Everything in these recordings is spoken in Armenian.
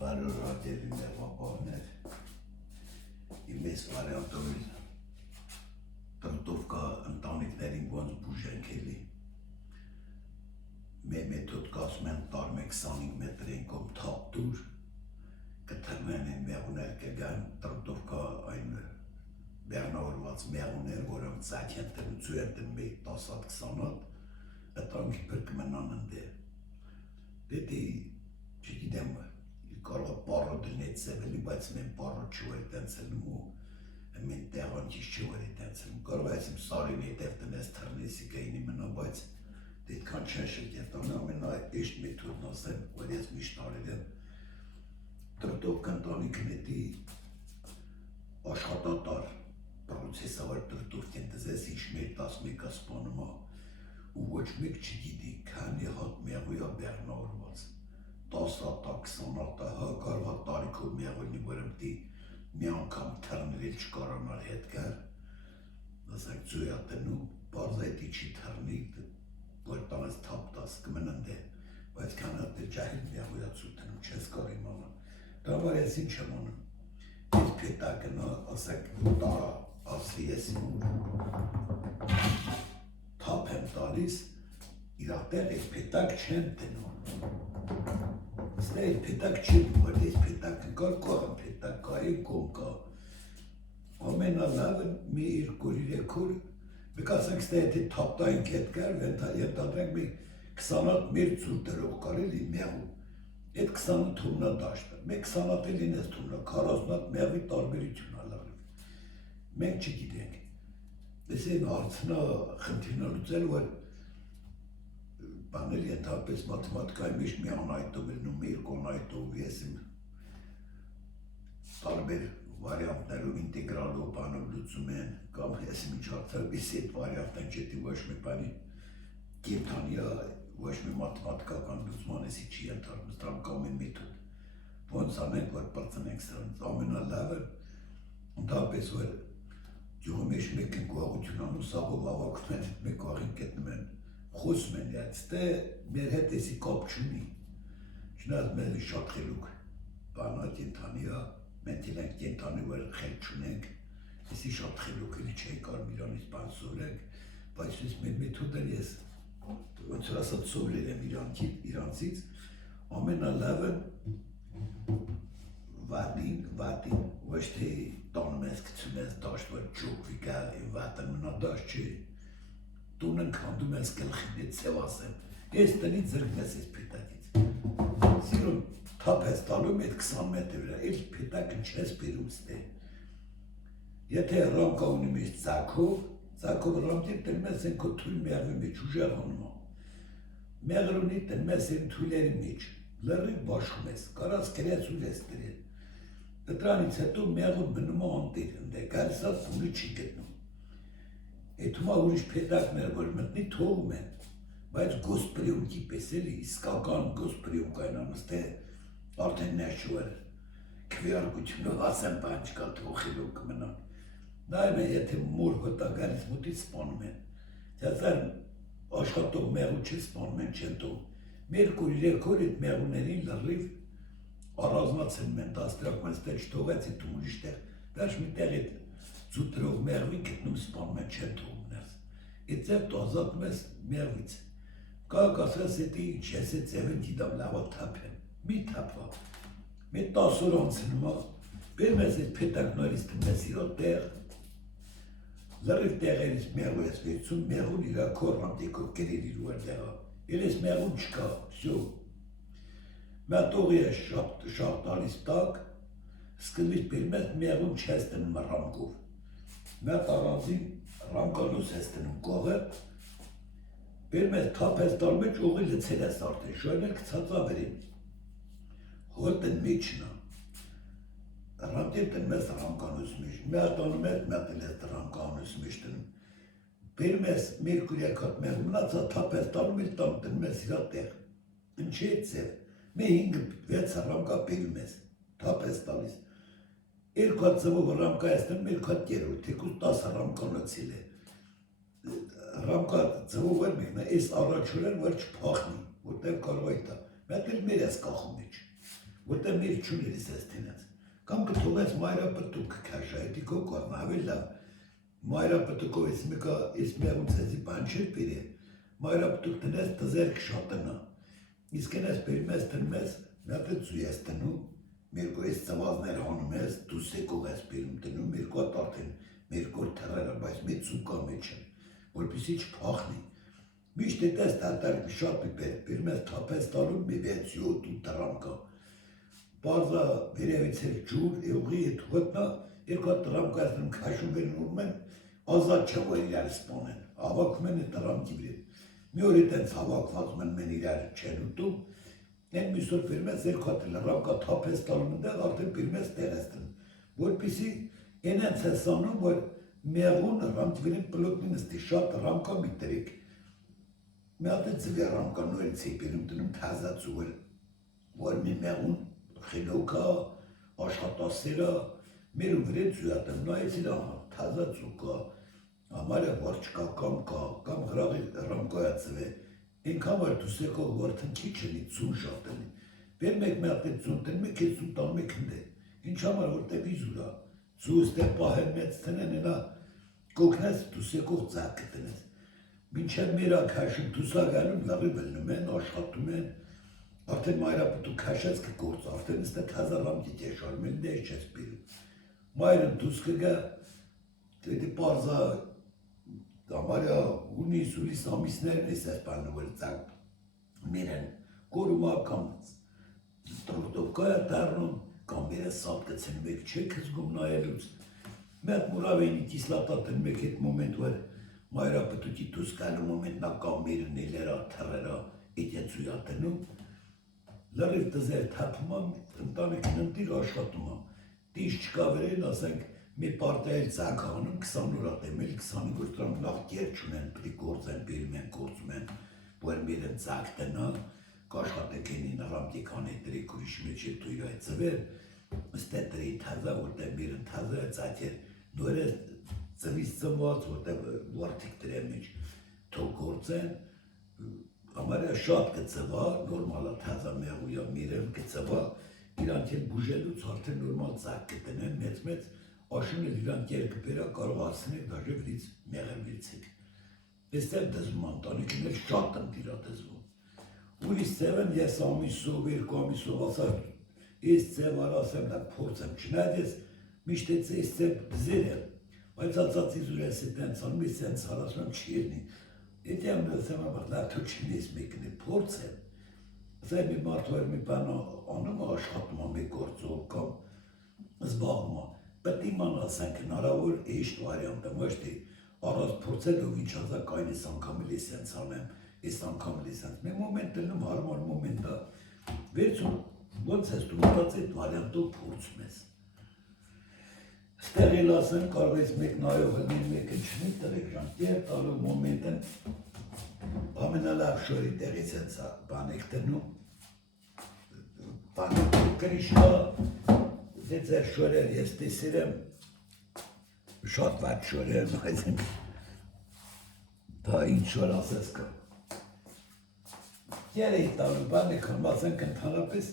Բարորատերի մեղվապահներ Իմես վարյատորին տրտով կա ընտանիքներին ոնց բուժենք էլի Մեր մեթոդ կասում են տարմ է 25 մետր են կոմ թապ դուր կթրնեն են մեղուներ կգան տրտով կա այն բեղնավորված մեղուներ, որոնք ծակ են տնություն են տնում մեկ 10-20 Ատրանքի պր կմնան ընդե Դետի չգիտեմ կարող պարո դլնետ սևելի, բայց մեն պարո չուեր տենցելում ու մեն տեղանքիս չուեր տենցելում կարող այսիմ սարին հետև տնես թրնեսի կայինի մնա, բայց դետքան չեն շրկետան ամեն էշտ մեթոդն ասեմ, որ ես միշտ արել եմ տրտով կընտանիքն էտի աշխատատար պրոցեսավոր տրտով կենտզես ինչ մեր 11-ը սպանում ու ոչ մեկ չգիտի, քանի հատ մեղույա բեղնավորված 10 հատա, 20 հատա, կարող հա տարիքով մեղույնի, որ ըմտի մի անգամ թրնել չկարանար հետ գար, ասենք ծույա տնում, բարզայտի չի թրնի, որ տանես թապ տաս, կմնն դե, բայց քանատ դե ջահիլ մեղույացու տնում, չես կար իմանա, դրամար ես ինչ եմ անում, ես պետակնա, ասենք տարա, ասի ես թապ եմ տալիս, իրատեղ ես պետակ չեմ տնում, Ստե այդ պետակ չի որ ես պետակն կար կողմ պետակ կարի կոմ կա ամենալավն մի երկուր իրեքուր մեկ ասենք ստե այդ թապտայինք հետ կար ենթադրենք մի 20 հատ մեր ծուր դրող կար էլի մեղու այդ 20 թումնա դաշտը մեկ 20 հատ էլ ինես թումնա 40 հատ մեղվի տարբերություն ալարիվ մենք չգիտենք ես այն հարցնա խնդիրնա լուծել որ Բանել ենթապես մաթեմատիկայի միշտ մի անայտով լինում, մի երկու անայտով ես իմ տարբեր վարիանտներով ինտեգրալով բանով լուծում են կամ ես ինչ արդար ես այդ վարիանտն չետի ոչ մի բանի կենթանիա ոչ մի մաթեմատիկական լուծման էսի չի ենթարում ստրամ կամ են մեթոդ ոնց անենք որ պրծնենք սրանց ամենալավը ընդհանրապես որ ջուղը մեջ մեկ են գողություն անում սաղով ավակում են մեկ աղին կետնում են խոսում են իրաց, դե մեր հետ էսի կապ չունի, չնայած մեր շատ խելուկ բանա կենթանիա, մենք ենք կենթանի, որ խել չունենք, էսի շատ խելուկ էլի չէի կարում իրանից բան սովրենք, բայց ես մեր մեթոդը ես ոնց որ ասած սովրել եմ իրանցից, ամենալավը վատին, ոչ թե տանում ես կցում ես դաշտ, որ ճուղվի կա, վատն մնա դաշտ չի, տուն ընքանդում ես գլխին էտ սև ասեմ, ես տնից զրգն ես պետակից, սիրում թապ ես տալում էտ 20 մետր վրա, էլ պետակն չես բերում ստե, եթե ռամկա ունի մեջ ծակով ռամտիր տնում ես են քո թույլ մեղվի մեջ ուժեղ հոնում մեղր ունի տնում ես են թույլերի մեջ, լրիվ բաշխում ես, կարած կրեց ուր ես տրել, դրանից հետո մեղուն մնում անտիր, ընդե գարսած պունի չի գտնում, Այդ հումա ուրիշ պետակներ, որ մտնի թողում են, բայց գոսպրիունքի պես էլի, իսկական գոսպրիուն կայնան, ստե արդեն նեշ որ քվեարկությունով ասեմ բան չկա թողխիլով կմնան։ Նայում են, եթե մոր հոտագարից մոտից սպանում են, ծածար աշխատող մեղու չի սպանում են չեն թողում, մեր կոր իրեքոր այդ մեղուներին լրիվ առազմացնում են, դաստրակ մեն ստեղ չթողեց էտ ուրիշ տեղ, դաշ մի տեղ էտ Զուտրով մեղվի գտնում սպանում են չեն թողում ներս, այդ ձև տազատում ես մեղվից, կակ ասրաս էտի ինչ ես է ձևեն գիտամ լավա թապ եմ, մի թապվա, մի 10 օր անցնում է, բերում ես այդ պետակ նորից տնես իրա տեղ, լրիվ տեղերից մեղու ես վերցում, մեղուն իրա կորրանտիկով կերիր իր ուր տեղա, էլ ես մեղուն չկա, վсё, մատողի ես շաղտալիս տակ, սկլվից բերում ես մեղուն չես տնում ռամկով, Մատ առանձին ռամկանոս ես տնում կողը, բերում ես թապ ես տալում է ճողի լծել ես արդեն, շոյնել կծածա վերին, հոտն մեջնա, ռամտիր տնում ես ռամկանոս մեջ, մատ անում ես, մատ էլ ես ռամկանոս մեջ տնում, բերում ես մերկուրյակ հատ մեղ մնացա թապ ես տալում էլ տան տնում ես իրա տեղ, ինչի է ծև, մի 5-6 ռամկա բերում ես, թապ ես տալիս, Երկու հատ ծվով ռամկա ես տնում, երկու հատ կերոր, թեկուզ 10 ռամկանոցիլ է, ռամկա ծվով էր մեկնա, ես առաջորեն որ չպախնի, որտեղ կարող այդ է, մետ էլ մեր ես կախում մեջ, որտեղ մեր չուներիս ես տենած։ Կամ կթողես մայրապտուկ քաշա, էդի քո կողմ ավելի լավ։ Մայրապտուկով ես մեկը ես մեղուն ցեզի բան չէ բերե։ Մայրապտուկ տնես դզեր կշատնա։ Իսկ այնպես բերմես տնմես, մի հատ ծու ես տնում, մերկո ես ծավալներ հանում ես, դու սեկող ես բերում տնում, մերկո արդեն մերկո թռերը, բայց մի ծուկա մեջ են, որպեսզի չփախնի։ Միշտ այդպես դատարկ շատ պիպեր, բերմես թափես տալու մի 6-7 տրամ կա։ Բարձա վերևից էլ ջուր, ուղի հետ ուղտնա, երկու տրամ կայացնում քաշում վերնում են, ազատ չէ որ իրար սպանեն, հավաքում են այդ տրամքի վրա։ Մի օր այդպես հավաքված մեն իրար չեն ուտում, այն մյուս օր բերմես երկու լրամկա թափես տալու այնտեղ արդեն բերմես տեղեստն, որպեսզի այնց է սանում, որ մեղուն ռամկվին պլոտնի նստի շատ ռամկա մի տրիկ։ Մի հատ ծվի ռամկա նույն ցիպերում տնում թազացու որ մի մեղուն խելոքա, աշխատասերա, մեր վրե ծույատն նայեցին թազացու կա, ամարը վարչկա կամ հրաղի ռամկայա ծվե, ինքան որ դուսեկով վարդնքի չնի ծուն շատենի, վեր մեկ մի հատ ծուն տնում եք ես ծուն տանում եք հնդե, ինչ համար որտեղ իզուրա, ծու ստեղ պահեն մեծ տնեն ենա կոգնես դուսեկով ծակ կտնես, մինչև մեր ակաշում դուսագալում լավի բլնում են, աշխատում են, արդեն մայրապտու քաշած կգործ, արդեն ստե թազարամքի կեշարում են, դեշ չես բիրում, մայրն դուս կգա, դեպի պարզա Ամարյա ունիս ամիսներն ես այս բանը որ ծակ միրեն կորումա կամ տրուկտովկա է դառնում կամ մերը սատ կցնում եք չեք զգում նայելուց մեկ մուրավենի կիսլատատն մեկ այդ մոմենտ որ մայրապտուկի դուս գալու մոմենտնա կամ միրն էլերա թռերա իդեցույա տնում լրիվ դզեր թափումա ընտանիքն ընտիր աշխատումա դիշ չկա վերեն ասենք մի պարտայել ծակ հանում 20 օր ատեմել 25 տրամ լավ կեր չունեն պրի գործեն բերում են գործում են որ մեր են ծակ տնա կաշխատեք ենին ռամտի քանի տրիկ ուրիշ մեջ է դու իրայ ծվեր ստե տրի թազա որտեղ մեր են թազա ծակեր նորը ծվից ծնված որտեղ վարտիկ տրե մեջ թող գործեն ամարը շատ կծվա նորմալա թազա մեղույա միրեն կծվա իրանք են բուժելուց արդեն նորմալ ծակ կտնեն մեծ Աշուն էլ իրանք երկը բերա կարող ասնեք դաժե վրից մեղր վիցեք։ Եստեղ դզվում անտանիքն էլ շատ ընտիրա դզվում։ Ուրիս ծևն ես ամիսով, երկու ամիսով ասար, ես ծև արասեմ դա փորձեմ, չնայդ ես միշտ ես ծև բզեր եմ, բայց ածածի զուր ես տենց անում, ես տենց արասում եմ չի երնի։ Ետ եմ դասեմ ապար, լավ թու չին ես մեկն է, փորձեմ։ Ասա մի մարդ որ մի բան անում աշխատում ամի գործով կամ զբաղում Պետք է իմանալ հնարավոր էշտ վարիանտը, ոչ թե առանց փորձելով ինչ ազակ այն ես անգամ էլ ես հենց անեմ, ես անգամ էլ ես հենց։ Մի մոմենտ դնում հարմար մոմենտ է, վերցում ոնց ես դու մտած այդ վարիանտով փորձում ես։ Ստեղ էլ ասեմ կարող ես մեկ նայող լինի մեկը չնի տրեք ժան, տեր տալու մոմենտն ամենալավ շորի տեղից հենց բան եք դնում, բան կրիշկա Դեզ էր շորեր ես տեսել եմ շատ վատ շորեր նայեցին դա ինչ շոր ասես կա Եր էի տալու բան եք հրմացենք ընդհանրապես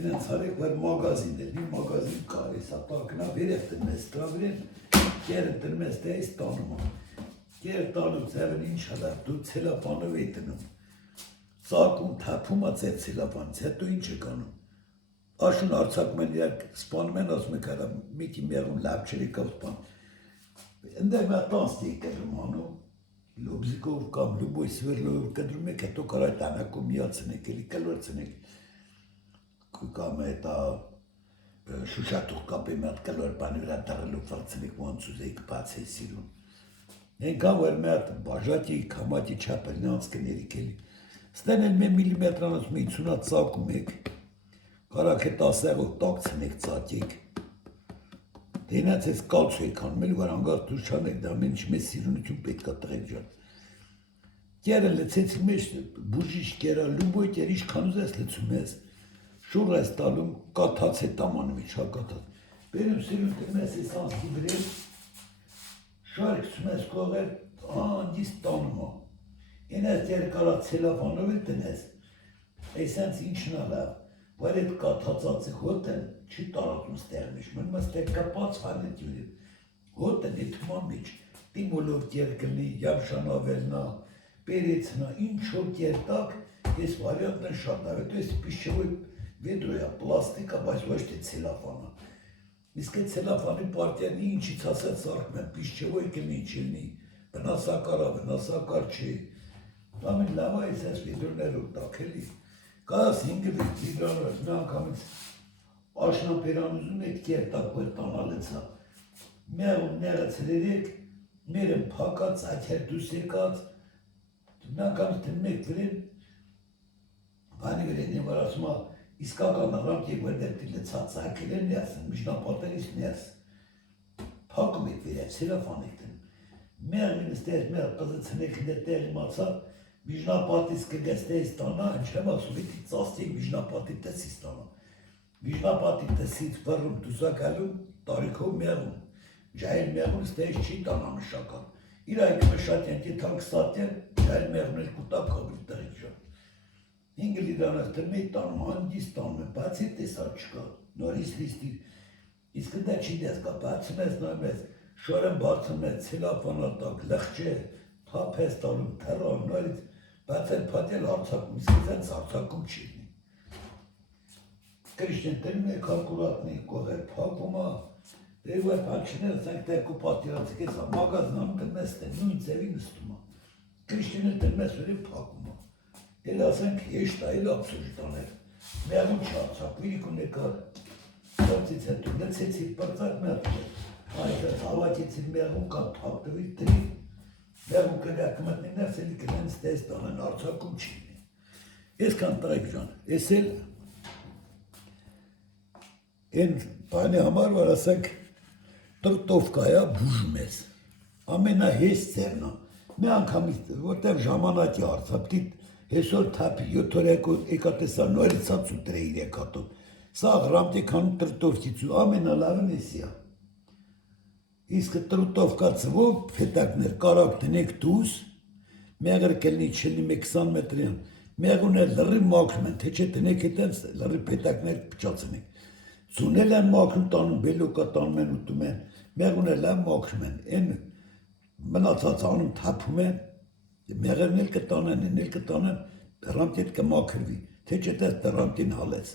իրենց հարեք որ մագազին էր մի մագազին կար ես ատակնա վերև տնմես տրավրեն կերը տնմես դե ես տանում կեր տալու ձևն ինչ հադա դու ցելապանով էի տնում սակում թափում ացեր ցելապանից հետո ինչ եք անում Աշուն արցակում են իրակ սպանում են, ասում եք արա միկի մեղում լավ չերի կավ սպան։ Ընդեղ մա տանստի կդրում անում, լոբզիկով կամ լուբոյ սվերլով կդրում եք, հետո կարայ տանակում միացնեք, էլի կլորցնեք, կամ հետա շուշատուղ կապի մատ կլոր բանի վրա դարելով վարցնեք, ոնց ուզեիք բաց է սիրուն։ Ենքան որ մատ բաժատի, կամատի չապել նանց կներիք էլի։ Ստեն էլ մե միլիմետրանոց մի 50 ծակում եք, Կարակ է 10-ով տակցնեք ծակեք, դենած ես կալցու եք անում, էլ որ անգար դուր չանեք, դա մեն ինչ մեզ սիրունություն պետք է տղեք ժան։ Կերը լծեցի մեջ, բուժիշ կերա, լուբոյ կեր, ինչքան ուզես լծում ես, շուր ես տալում, կաթաց է տամանում իչ հակաթաց։ Բերում սիրունտում ես ես անցի վրել, շարքցում ես կողեր, անդիս տանում ա։ Են ես դեր կարա ցելավանով էլ տնես, ես հենց ինչն ալավ։ Բայց այդ կաթածածի հոտը չի տարածում ստեղմիշ, մնում ստեղ կապած հանետյուրին։ Հոտը նիթման միջ, տիմոլով կերկլի, յավշանավելնա, պերեցնա, ինչ-որ կերտակ, ես վարյատն շատ ավետ, ես պիշչևոյ վեդրոյա, պլաստիկա, բայց ոչ թե ցելոֆանա։ Իսկ այդ ցելոֆանի պարտիան ինչից ասած սարքում են, պիշչևոյ կմի չիլնի, վնասակար չի։ Ամեն լավ այս այս վեդրոներով տակելի։ Կաս 5 լիտրանոց, մի անգամից աշնապերանուզում այդ կերտակ որ տանալեցա։ Մեղում նեղացել երեք, մերն փակած, աթեր դուս եկած, մի անգամից թե մեկ վրեն, բանի վրեն եմ որ ասում ա, իսկական առանք եկ որ դեպտի լծած ակել են նյասն, միջնապատերից նյաս, փակում եք վիրը, ցելոֆան եք տնում, մեղմին ստեղ մեղ պզծնեք դեր տեղ իմացա, միջնապատից կգստեի ստանա, չեմ ասում ետի ծաստիկ միջնապատի տեսի ստանա, միջնապատի տեսից վռում դուսակալում, տարիքով մեղում, ժայել մեղում ստեղ չի տանա մշական, իր այգ մշատյան կետանք ստատյան, ժայել մեղում էլ կուտակ կոբրի տղիք ժան, 5 լիրանոց տրմեի տանում, հանդիս տանում են, բացի տեսար չկա, նորից լիստի, իսկ դա չի դես կա, բացում ես նայում ես, շորեն բարձում ես, ցելոֆանատակ, լղջե, թափ ես տալում, թռան, նորից, բայց են պատել արցակում, իսկ ես արցակում չի լինի։ Կրիշտեն տրում է կալկուլատնի, կողեր փակում ա, դե վայ փակշիները սանք տերկու պատիրացիկ ես, մագազնանում տրմես տեն, նույն ձևի նստում ա, կրիշտենը տրմես վերի փակում ա, էլ ասենք եշտ ա, էլ ապսուժ տաներ, մեղում չարցակ, վիրիկ ունեկար, ծոցից հետո, լծեցիք պրծակ մեղում է, այդպես հավակեցիք մեղում կա թապտվի տրի, մեղում կրյակ մտնիներ, սելի կրեն ստես տանեն, արցակում չի լինի, ես կան տղեք ժան, ես էլ են բանի համար որ ասենք տրտովկայա բուժում ես, ամենահեստ ձերնա, մի անգամից, որտեղ ժամանակի արցապտիտ, հեսոր թապի, 7 օր եկատեսա, նորից ծացու տրեիր եկատով, սա ղրամտեքանում տրտովկից ու ամենալավն էսի ա, իսկ տրտովկա ծվով փետակներ կարակ տնեք դուս, մեղր կելնի չելնի 20 մետրյան, մեղուն է լրի մաքրում են, թե չէ տնեք հետեն լրի փետակներ պճացնեք, Ձունել են մաքրում տանում, բելոկա տանում են ուտում են, մեղուն էլ են մաքրում են, են մնացած անում թափում են, մեղերն էլ կտանեն, են էլ կտանեն, ռամտիտ կմաքրվի, թե չէ տես ռամտին հալեց,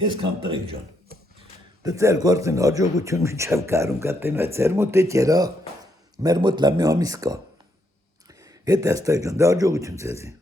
ես կան տղիք ժան, դե ծեր գործին հաջողություն միջև կարում կատեն, ծեր մոտ էտ երա, մեր մոտ լամի ամիս կա, հետ ես տղիք ժան, դե հաջողություն ձեզի։